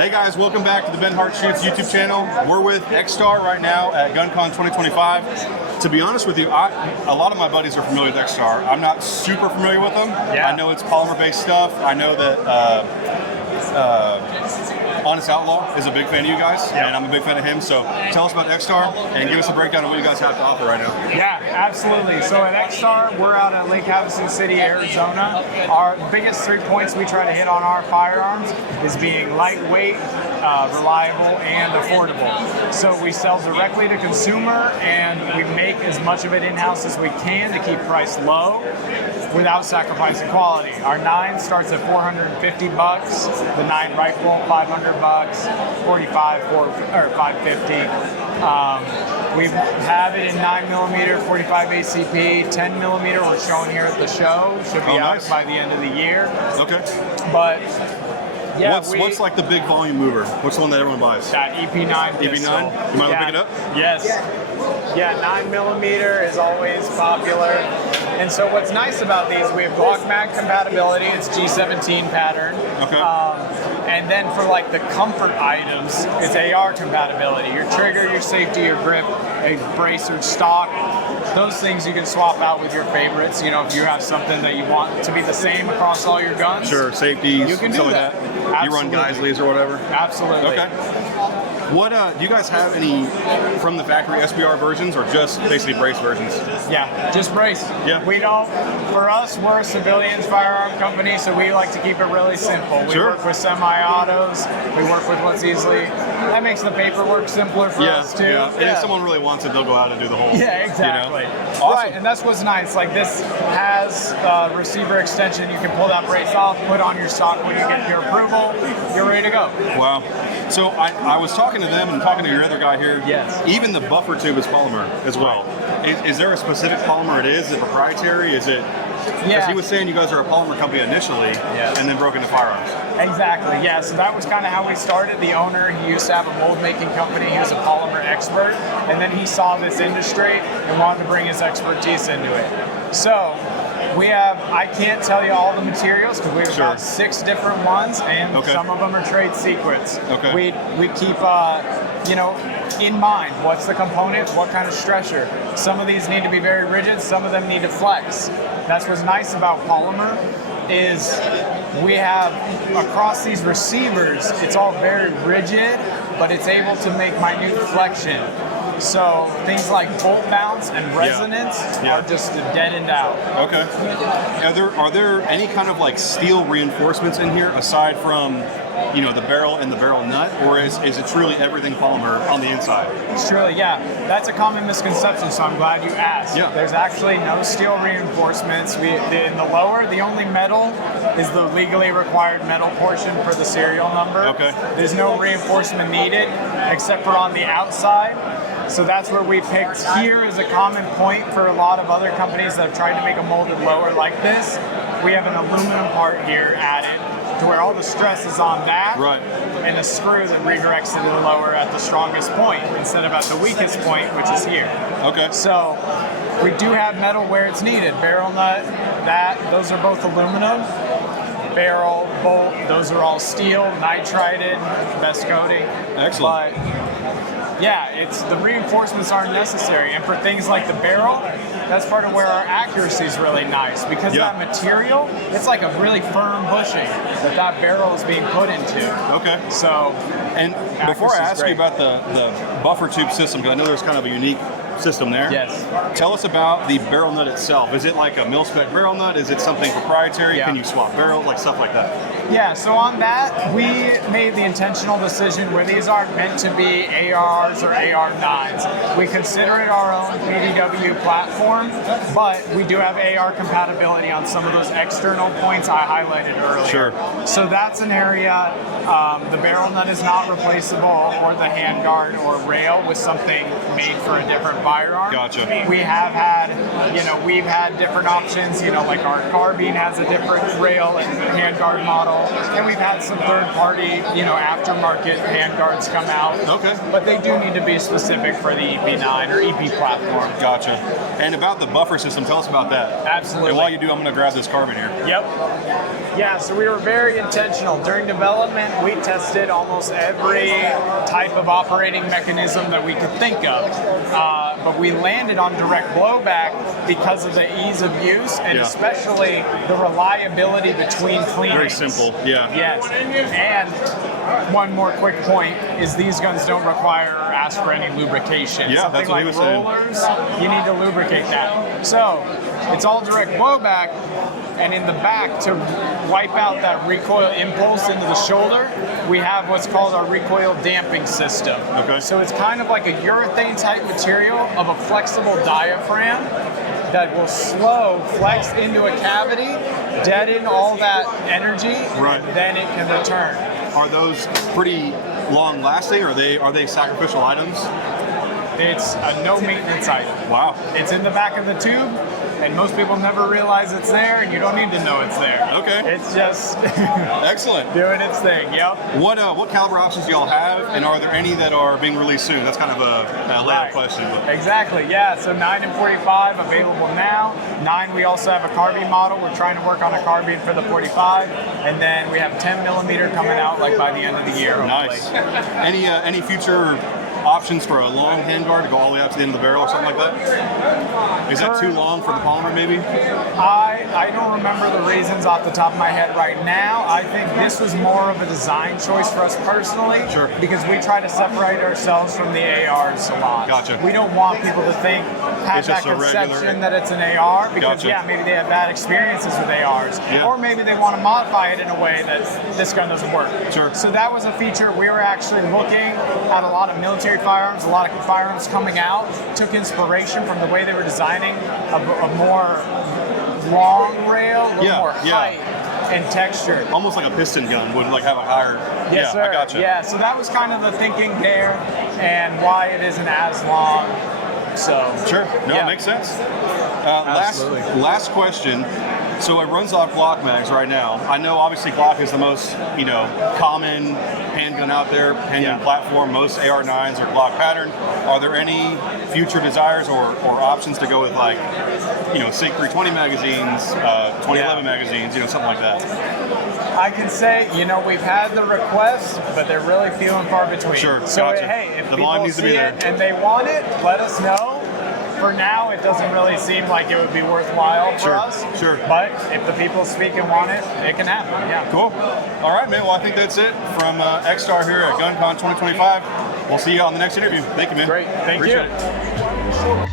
Hey guys, welcome back to the Ben Hart Shoots YouTube channel. We're with Extar right now at GUNCON 2025. To be honest with you, a lot of my buddies are familiar with Extar. I'm not super familiar with them. Yeah. I know it's polymer-based stuff. I know that Honest Outlaw is a big fan of you guys, and I'm a big fan of him. So tell us about Extar and give us a breakdown of what you guys have to offer right now. Yeah, absolutely. So at Extar, we're out at Lake Havasu City, Arizona. Our biggest 3 points we try to hit on our firearms is being lightweight, reliable, and affordable. So we sell directly to consumer, and we make as much of it in-house as we can to keep price low without sacrificing quality. Our 9 starts at $450. The 9 rifle, $500, 45 or 550. We have it in 9mm, 45 ACP, 10mm. We're showing here at the show. Should be out by the end of the year. Okay. But yeah, what's like the big volume mover? What's the one that everyone buys? That EP9 pistol. EP9? You mind pick it up? Yes. Yeah, 9mm is always popular. And so what's nice about these, we have Glock mag compatibility. It's G17 pattern. Okay. And then for like the comfort items, it's AR compatibility. Your trigger, your safety, your grip, a bracer, stock. Those things you can swap out with your favorites. You know, if you have something that you want to be the same across all your guns. Sure, safeties, you can do that. You run Geisley's or whatever? Absolutely. Okay. What do you guys have any from the factory SBR versions or just basically brace versions? Yeah, just brace. Yeah. We don't, for us, we're a civilians firearm company, so we like to keep it really simple. We work with semi-autos, we work with what's easily, that makes the paperwork simpler for us too. Yeah, and if someone really wants it, they'll go out and do the whole. Yeah, exactly. You know? Awesome. Right, and that's what's nice. Like this has receiver extension. You can pull that brace off, put on your stock when you get your approval, you're ready to go. Wow. So I was talking to them and talking to your other guy here. Yes. Even the buffer tube is polymer as well. Is there a specific polymer it is? Is it proprietary? Is it? Because he was saying you guys are a polymer company initially, and then broke into firearms. Exactly, yeah. So that was kind of how we started. The owner, he used to have a mold making company. He was a polymer expert, and then he saw this industry and wanted to bring his expertise into it. So we have, I can't tell you all the materials because we have about 6 different ones, and some of them are trade secrets. Okay. We keep, you know, in mind what's the component, what kind of stressor. Some of these need to be very rigid, some of them need to flex. That's what's nice about polymer is we have across these receivers, it's all very rigid, but it's able to make minute flexion. So things like bolt bounce and resonance are just deadened out. Okay. Are there any kind of like steel reinforcements in here aside from, you know, the barrel and the barrel nut, or is it truly everything polymer on the inside? It's truly, yeah. That's a common misconception, so I'm glad you asked. Yeah. There's actually no steel reinforcements. In the lower, the only metal is the legally required metal portion for the serial number. Okay. There's no reinforcement needed except for on the outside. So that's where we picked here as a common point for a lot of other companies that have tried to make a molded lower like this. We have an aluminum part here added to where all the stress is on that, and a screw that redirects it to the lower at the strongest point instead of at the weakest point, which is here. Okay. So we do have metal where it's needed. Barrel nut, those are both aluminum. Barrel, bolt, those are all steel, nitrided, best coating. Excellent. But yeah, it's the reinforcements aren't necessary, and for things like the barrel, that's part of where our accuracy is really nice because that material, it's like a really firm bushing that barrel is being put into. Okay. So, and before I ask you about the buffer tube system, because I know there's kind of a unique system there. Yes. Tell us about the barrel nut itself. Is it like a mil-spec barrel nut? Is it something proprietary? Can you swap barrels? Like stuff like that? Yeah, so on that, we made the intentional decision where these aren't meant to be ARs or AR9s. We consider it our own PDW platform, but we do have AR compatibility on some of those external points I highlighted earlier. Sure. So that's an area, the barrel nut is not replaceable, or the handguard or rail with something made for a different firearm. Gotcha. We have had, you know, we've had different options, you know, like our carbine has a different rail and handguard model. and we've had some third-party, aftermarket handguards come out. Okay. But they do need to be specific for the EP9 or EP platform. Gotcha. And about the buffer system, tell us about that. Absolutely. And while you do, I'm going to grab this carbon here. Yep. Yeah, so we were very intentional. During development, we tested almost every type of operating mechanism that we could think of. But we landed on direct blowback because of the ease of use and especially the reliability between cleanings. Very simple, yeah. Yes. And one more quick point is these guns don't require or ask for any lubrication. Yeah, Something that's what like he was saying. rollers, you need to lubricate that. So it's all direct blowback, and in the back to wipe out that recoil impulse into the shoulder, we have what's called our recoil damping system. Okay. So it's kind of like a urethane type material of a flexible diaphragm that will slow flex into a cavity, deaden all that energy, Right. and then it can return. Are those pretty long lasting, or are they sacrificial items? It's a no maintenance item. Wow. It's in the back of the tube, and most people never realize it's there, and you don't need to know it's there. Okay. It's just Excellent. doing its thing. Yep. What caliber options do y'all have, and are there any that are being released soon? That's kind of a layup Right. question. But. Exactly, yeah. So 9 and 45 available now. 9, we also have a carbine model. We're trying to work on a carbine for the 45. And then we have 10 millimeter coming out like by the end of the year, hopefully. Nice. Any future options for a long handguard to go all the way out to the end of the barrel or something like that? Is that too long for the Polymer maybe? I don't remember the reasons off the top of my head right now. I think this was more of a design choice for us personally. Sure. Because we try to separate ourselves from the ARs a lot. Gotcha. We don't want people to have It's that just a regular- conception that it's an AR because Gotcha. maybe they have bad experiences with ARs. Yeah. Or maybe they want to modify it in a way that this gun doesn't work. Sure. So that was a feature. We were actually looking at a lot of military firearms, a lot of firearms coming out, took inspiration from the way they were designing a more long rail, a little more height and texture. Almost like a piston gun would like have a higher. Yes, sir. I gotcha. Yeah, so that was kind of the thinking there and why it isn't as long. So Sure. No, yeah. it makes sense. Absolutely. Last question. So it runs off Glock mags right now. I know obviously Glock is the most, common handgun out there, handgun platform. Most AR9s are Glock pattern. Are there any future desires or options to go with like, SIG 320 magazines, 2011 magazines, something like that? I can say, we've had the requests, but they're really few and far between. Sure, So gotcha. hey, if The volume people needs to be see there. it and they want it, let us know. For now, it doesn't really seem like it would be worthwhile for Sure, us. sure. But if the people speak and want it, it can happen. Yeah. Cool. All right, man. Well, I think that's it from Extar here at GUNCON 2025. We'll see you on the next interview. Thank you, man. Great. Thank Appreciate you. it.